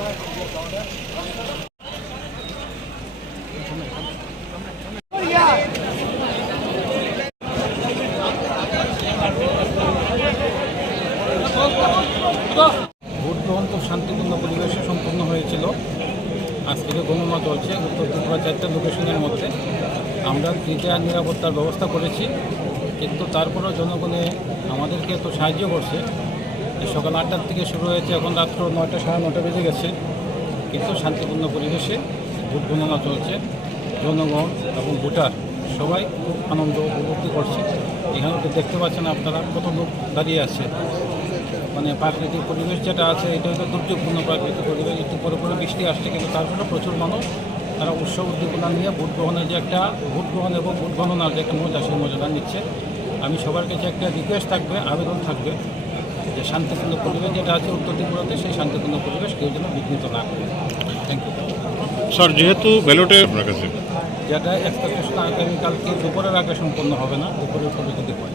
Vote গ্রহণ খুব শান্তিপূর্ণ পরিবেশে সম্পন্ন হয়েছিল। আজ থেকে গণনা চলছে উত্তর ত্রিপুরা 4টা লোকেশনের মধ্যে। আমরা ক্রিকেট নিরাপত্তার ব্যবস্থা করেছি, কিন্তু তারপরেও জনগণে আমাদেরকে এত সাহায্য করছে। সকাল 8টার থেকে শুরু হয়েছে, এখন রাত্র 9টা, সাড়ে 9টা বেজে গেছে, কিন্তু শান্তিপূর্ণ পরিবেশে ভোট গণনা চলছে। জনগণ এবং ভোটার সবাই খুব আনন্দ উপভোগ করছে। এখানে তো দেখতে পাচ্ছেন আপনারা কত লোক দাঁড়িয়ে আছে। মানে প্রাকৃতিক পরিবেশ যেটা আছে এটা হচ্ছে দুর্যোগপূর্ণ প্রাকৃতিক পরিবেশ। একটু পরে পরে বৃষ্টি আসছে, কিন্তু তারপরে প্রচুর মানুষ তারা উৎসব উদ্দীপনা নিয়ে ভোট গ্রহণের যে একটা ভোট গ্রহণ এবং ভোট গণনার যে একটা মজা, সেই মজাটা নিচ্ছে। আমি সবার কাছে একটা রিকোয়েস্ট থাকবে, আবেদন থাকবে যে শান্তিপূর্ণ পরিবেশ যেটা আছে উত্তর ত্রিপুরাতে, সেই শান্তিপূর্ণ পরিবেশ কেউ যেন বিঘ্নিত না করে। Thank you sir. যেহেতু ব্যালটে আপনার কাছে যেটা এক্সপেকটেশন আগামীকালকে দুপুরের আগে সম্পন্ন হবে না, দুপুরের পরে যদি হয়।